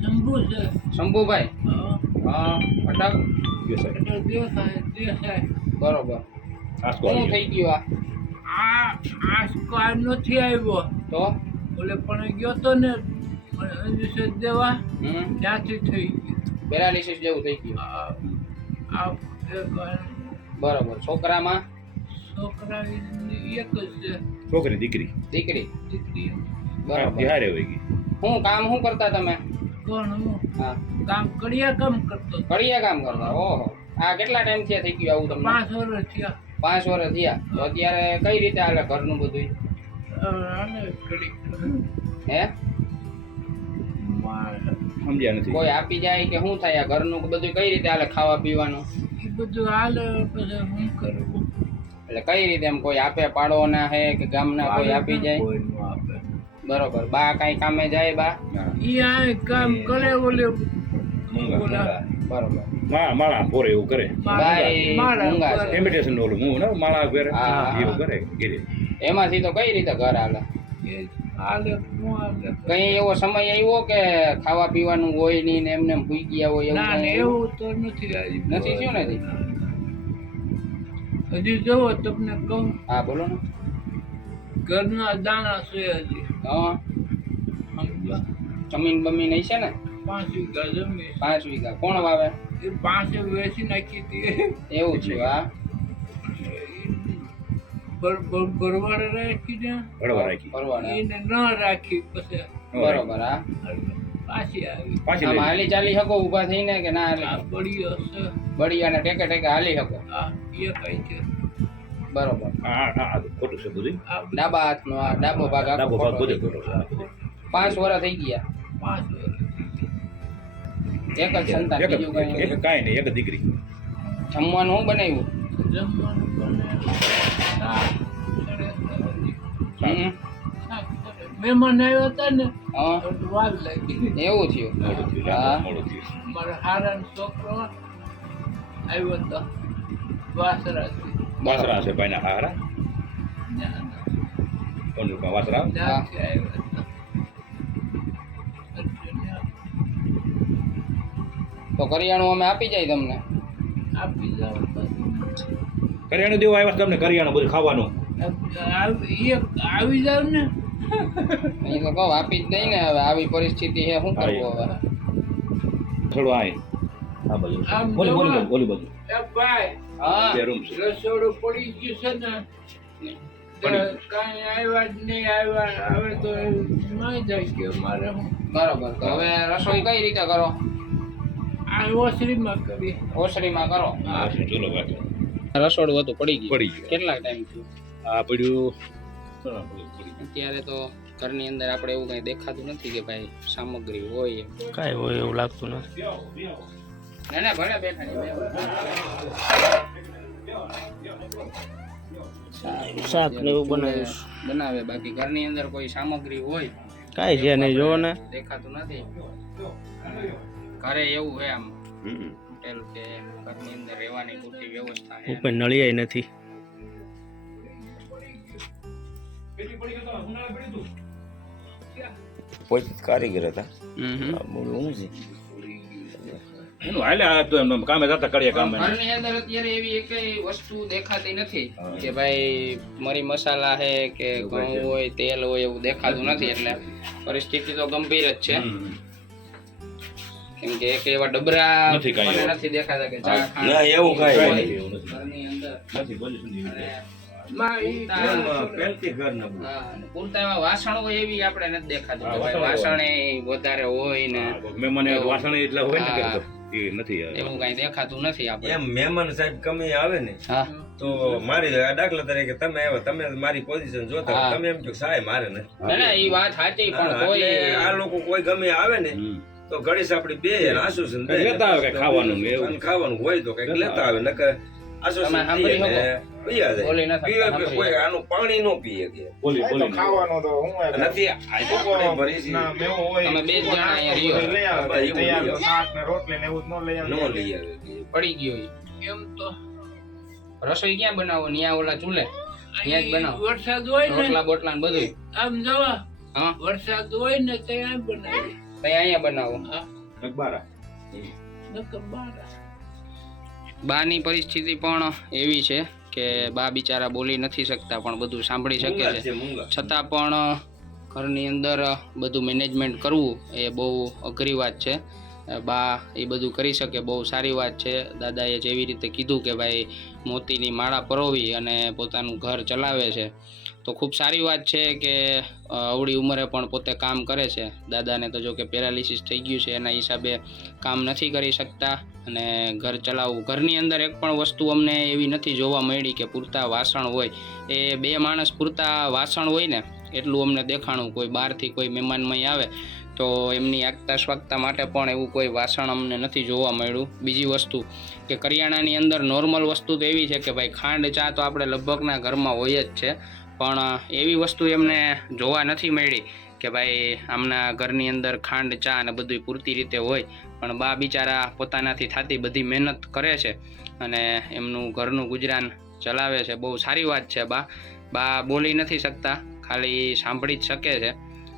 શંભુ છે શંભુભાઈ? હા, હા અટક બરોબર. આસકો શું થઈ ગયું આ? આ આ સ્ક્વાર નથી આવ્યો. તો? ઓલે પણ ગયો તો ને ઇન્જેક્શન દેવા ત્યાંથી થઈ ગયું. પેરાલિસિસ જેવું થઈ ગયું. આ આ એક બરોબર. છોકરામાં? છોકરાની એક જ છે. છોકરી દીકરી. દીકરી. દીકરી. બરાબર. બિહારે હોય ગઈ. શું કામ શું કરતા તમે? કોણ હું કામ કડિયા કામ કરતો. કડિયા કામ કરતા ઓહો. આ કેટલા ટાઈમ થઈ ગયું આવું તમને? પાંચ વર્ષ થયા. પાંચ વર્ષ થયા. તો અત્યારે કઈ રીતે હાલે ઘરનું બધું હે? સમજ્યા નથી. કોઈ આપી જાય કે શું થાય આ ઘરનું બધું કઈ રીતે હાલે ખાવા પીવાનું? બધું હાલે પછી શું કરવું એટલે કઈ રીતે એમ કોઈ આપે પાડોના હે કે ગામના કોઈ આપી જાય? બરોબર. બા કઈ કામે જાય બા. ઈ આ કામ કરે ઓલે મૂંગા, ઓલા મૂંગા. બરોબર. મા- માળા પોરે એવું કરે. બાઈ મારા મૂંગા છે. ઉપર ઇમિટેશન ઓલું હું ને માળા કરે એવું કરે ગીરે. એમાંથી તો કઈ રીતે ઘર હાલે? એ હાલે શું હાલે? કઈ એવો સમય આવ્યો કે ખાવા પીવાનું હોય નહીં ને એમને એમ ભૂઈ ગયા હોય એવું ના ને કઈ? એવું તો નથી નથી થયું નથી? હજી? જવો તમને કહું. હા બોલો ને. ઘરના દાણા છે. હજી હા? જમીન બમીન હશે છે ને? પાંચ વીઘા જમીન. પાંચ વીઘા. કોણ વાવે? એ પાંચ વેચી નાખી હતી. એવું છે હા? ભર- ભર- રાખી ને ભરવા રાખી. પરવાળા. એને ન રાખી પછી. બરોબર હા? પાછી આવી. પાછી હાલી ચાલી શકો ઊભા થઈને કે ના હાલી બળીઓ છે બળિયાને ટેકે ટેકે હાલી શકો. હા એ કઈ છે. બરોબર. આ આ આ ખોટું છે બધું. ડાબા હાથનો આ ડાબો ભાગ ડાબો ભાગ બધે ખોટો છે પાંચ વર્ષ થઈ ગયા. પાંચ એક જ સંતાન બીજું કઈ એક કાંઈ નહીં એક દીકરી. જમવાનું હું બનાવ્યું? જમવાનું મહેમાન આવ્યો હતા ને વાર લાગી. એવું થયું. હા. હારાનો છોકરો આવ્યો હતો વાસરાથી વાસરા છે ભાઈના હારા કોનું કાં વાસરા આવે? તો કરિયાણું અમે આપી જાય તમને? આપી જાવ કરિયાણું દેવું આવ્યા તમને કરિયાણું બધું ખાવાનું. આવી જાવ ને એ તો કહો આપી જ નહીં ને હવે. આવી પરિસ્થિતિ છે શું કરવું હવે? થોડું આય. આ બાજુ બોલી બોલી બોલી બધું એ ભાઈ હા. બે રૂમ છે રસોડું પડી ગયું છે ને કાંઈ આવ્યા જ નહીં આવ્યા હવે તો નહીં જાય ગયો મારે. હું તો હવે રસોઈ કઈ રીતે કરો? આ ઓસરીમાં કરી ઓસરીમાં કરો? હા ચલો બાકી રસોડું હતું પડી ગયું. પડી ગયું. કેટલા ટાઈમ થયું? આ પડ્યું. અત્યારે તો ઘરની અંદર આપણે એવું કઈ દેખાતું નથી કે ભાઈ સામગ્રી હોય કાંઈ હોય એવું લાગતું નથી. ના ના ભલે બેઠા શાક ને એવું બનાવીશ. બનાવે. બાકી ઘરની અંદર કોઈ સામગ્રી હોય કાંઈ છે નહીં જોવો ને. દેખાતું નથી. ઘરે એવું હોય આમ હોટેલ કે ઘરની અંદર રહેવાની પૂરતી વ્યવસ્થા છે. ઉપર નળિયાય નથી. કોઈ કારીગર હતા. હમ હમ. આ મૂળ હું છે? એનું હાલે આ તો એમ કામે જતા કડિયા કામે ઘરની અંદર અત્યારે એવી એકેય વસ્તુ દેખાતી નથી કે ભાઈ મરી મસાલા છે કે ઘઉં હોય તેલ હોય એવું દેખાતું નથી એટલે પરિસ્થિતિ તો ગંભીર જ છે. કેમ કે એક એવા ડબરા નથી કાંઈ નથી દેખાતા કે ચા ના એવું કાંઈ નથી. ઘરની અંદર નથી. હા, એવા વાસણ હોય એવી આપણે નથી દેખાતું હા, કે ભાઈ વાસણ વાસણ એ વધારે હોય ને મેં મને વાસણ એટલા હોય ને હા. એ નથી એવું કઈ દેખાતું નથી આપણે. એમ મહેમાન સાહેબ કમી આવે ને હા. તો મારી દાખલા તરીકે તમે આવ્યા તમે મારી પોઝિશન જોતા હોય, તમે એમ કહો સાહેબ મારે ને ના એ વાત સાચી પણ કોઈ આ લોકો કોઈ ગમે આવે ને તો ઘડીસ આપડી બે આસુસન લેતા આવે ખાવાનું ને ખાવાનું હોય તો કંઈક લેતા આવે નકર તમે સાંભળી પીએ ને પીયા જાય બોલી ન પીવે શકતા પીવે કોઈ આનું પાણી નો પીએ કે. બોલી બોલી ખાવાનો તો હું નથી આ તો કોને ભરી છે. ના મેવો હોય તમે બે જણા અહીંયા રહ્યો. લઈ આવે બાબા, એવું તૈયાર તો શાક ને રોટલી ને એવું ન લઈ આવે. નો લઈ આવે પડી ગયો એમ તો રસોઈ ક્યાં બનાવો? ન્યા ઓલા ચૂલે? ત્યાં જ બનાવો. વરસાદ હોય ને રોટલા બોટલા ને બધું આમ જવા. હા? વરસાદ હોય ને ત્યાં બનાવી. ત્યાં અહીંયા બનાવો. નકબારા અખબારા નકર બારા બાની પરિસ્થિતિ પણ એવી છે કે બા બિચારા બોલી નથી શકતા પણ બધું સાંભળી શકે છે. છતાં પણ ઘરની અંદર બધું મેનેજમેન્ટ કરવું એ બહુ અઘરી વાત છે. બા એ બધું કરી શકે બહુ સારી વાત છે. દાદાએ જેવી રીતે કીધું કે ભાઈ મોતીની માળા પરોવી અને પોતાનું ઘર ચલાવે છે. તો ખૂબ સારી વાત છે કે અવળી ઉંમરે પણ પોતે કામ કરે છે. દાદાને તો જો કે પેરાલિસિસ થઈ ગયું છે, એના હિસાબે કામ નથી કરી શકતા અને ઘર ચલાવવું. ઘરની અંદર એક પણ વસ્તુ અમને એવી નથી જોવા મળી કે પૂરતા વાસણ હોય. એ બે માણસ પૂરતા વાસણ હોય ને, એટલું અમને દેખાણું કોઈ બહારથી કોઈ મહેમાનમય આવે, તો એમની આગતા સ્વાગતા માટે પણ એવું કોઈ વાસણ અમને નથી જોવા મળ્યું. બીજી વસ્તુ કે કરિયાણાની અંદર નોર્મલ વસ્તુ તો એવી છે કે ભાઈ ખાંડ ચા તો આપણે લગભગના ઘરમાં હોય જ છે પણ એવી વસ્તુ એમને જોવા નથી મળી કે ભાઈ આમના ઘરની અંદર ખાંડ, ચા અને બધું પૂરતી રીતે હોય. પણ બા બિચારા પોતાનાથી થતી બધી મહેનત કરે છે અને એમનું ઘરનું ગુજરાન ચલાવે છે. બહુ સારી વાત છે બા. બા બોલી નથી શકતા, ખાલી સાંભળી જ શકે છે.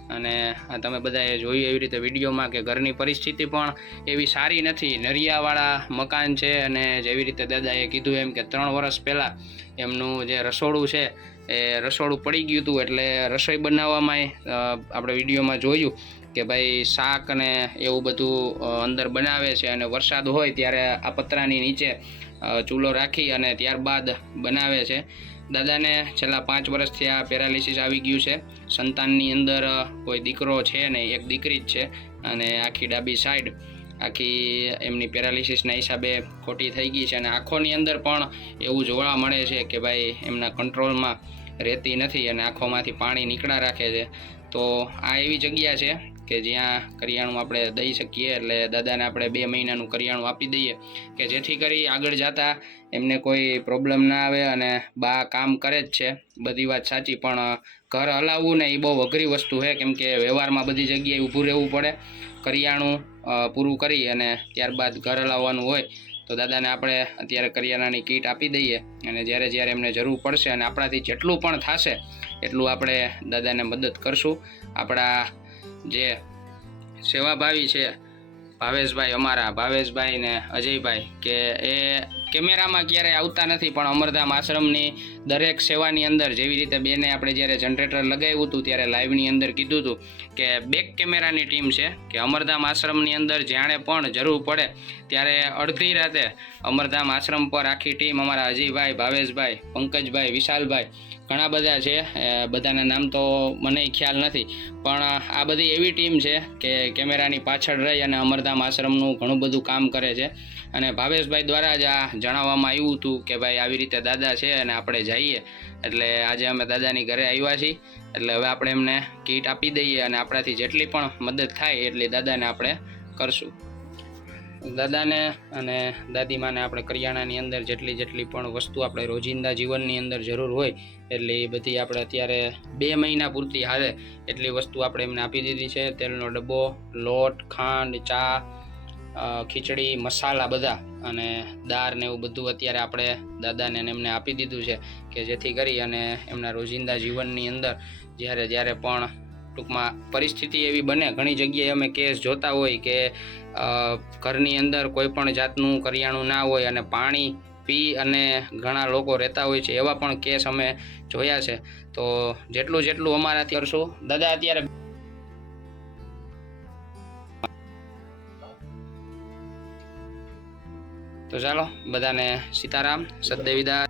અને તમે બધાએ જોયું એવી રીતે વિડીયોમાં કે ઘરની પરિસ્થિતિ પણ એવી સારી નથી. નરિયાવાળા મકાન છે અને જેવી રીતે દાદાએ કીધું એમ કે ત્રણ વર્ષ પહેલાં એમનું જે રસોડું છે એ રસોડું પડી ગયું હતું એટલે રસોઈ બનાવવામાં આપણે વિડીયોમાં જોયું કે ભાઈ શાક અને એવું બધું અંદર બનાવે છે અને વરસાદ હોય ત્યારે આ પતરાની નીચે ચૂલો રાખી અને ત્યારબાદ બનાવે છે. દાદાને છેલ્લા પાંચ વર્ષથી આ પેરાલિસિસ આવી ગયું છે. સંતાનની અંદર કોઈ દીકરો છે નહીં, એક દીકરી જ છે અને આખી ડાબી સાઈડ, આખી એમની પેરાલિસિસના હિસાબે ખોટી થઈ ગઈ છે અને આંખોની અંદર પણ એવું જોવા મળે છે કે ભાઈ એમના કંટ્રોલમાં રહેતી નથી અને આંખોમાંથી પાણી નીકળા રાખે છે. તો આ એવી જગ્યા છે કે જ્યાં કરિયાણું આપણે દઈ શકીએ એટલે દાદાને આપણે બે મહિનાનું કરિયાણું આપી દઈએ કે જેથી કરી આગળ જતા એમને કોઈ પ્રોબ્લેમ ના આવે અને બા કામ કરે જ છે. બધી વાત સાચી, પણ ઘર હલાવવું ને એ બહુ અઘરી વસ્તુ છે, કેમ કે વ્યવહારમાં બધી જગ્યાએ ઊભું રહેવું પડે. કરિયાણું પૂરું કરી અને ત્યારબાદ ઘર હલાવવાનું હોય તો દાદાને આપણે અત્યારે કરિયાણાની કીટ આપી દઈએ અને જ્યારે જ્યારે એમને જરૂર પડશે અને આપણાથી જેટલું પણ થશે, એટલું આપણે દાદાને મદદ કરશું. આપણા જે સેવાભાવી છે ભાવેશભાઈ, અમારા ભાવેશભાઈ ને અજયભાઈ, કે એ કેમેરામાં ક્યારેય આવતા નથી, પણ અમરધામ આશ્રમની દરેક સેવાની અંદર જેવી રીતે બેને આપણે જ્યારે જનરેટર લગાવ્યું હતું ત્યારે લાઈવની અંદર કીધું હતું કે બેક કેમેરાની ટીમ છે કે અમરધામ આશ્રમની અંદર જાણે પણ જરૂર પડે. ત્યારે અડધી રાતે અમરધામ આશ્રમ પર આખી ટીમ અમારા અજયભાઈ ભાવેશભાઈ, પંકજભાઈ, વિશાલભાઈ ઘણા બધા છે. બધાના નામ તો મને ખ્યાલ નથી, પણ આ બધી એવી ટીમ છે કે કેમેરાની પાછળ રહી અને અમરધામ આશ્રમનું ઘણું બધું કામ કરે છે. અને ભાવેશભાઈ દ્વારા જ આ જણાવવામાં આવ્યું હતું કે ભાઈ આવી રીતે દાદા છે અને આપણે જઈએ. એટલે આજે અમે દાદાની ઘરે આવ્યા છીએ. એટલે હવે આપણે એમને કીટ આપી દઈએ અને આપણાથી જેટલી પણ મદદ થાય એટલી દાદાને આપણે કરશું. દાદાને અને દાદીમાને આપણે કરિયાણાની અંદર જેટલી જેટલી પણ વસ્તુ આપણે રોજિંદા જીવનની અંદર જરૂર હોય, એટલે એ બધી આપણે અત્યારે બે મહિના પૂરતી હાલે એટલી વસ્તુ આપણે એમને આપી દીધી છે. તેલનો ડબ્બો, લોટ, ખાંડ, ચા ખીચડી, મસાલા બધા અને દાળ ને એવું બધું અત્યારે આપણે દાદાને એમને આપી દીધું છે કે જેથી કરી અને એમના રોજિંદા જીવનની અંદર જ્યારે જ્યારે પણ ટૂંકમાં પરિસ્થિતિ એવી બને, ઘણી જગ્યાએ અમે કેસ જોતા હોય કે ઘરની અંદર કોઈ પણ જાતનું કરિયાણું ના હોય અને પાણી પી અને ઘણા લોકો રહેતા હોય છે એવા પણ કેસ અમે જોયા છે. તો જેટલું જેટલું અમારાથી કરશું. દાદા, અત્યારે તો ચાલો બધાને સીતારામ સદદેવીદાસ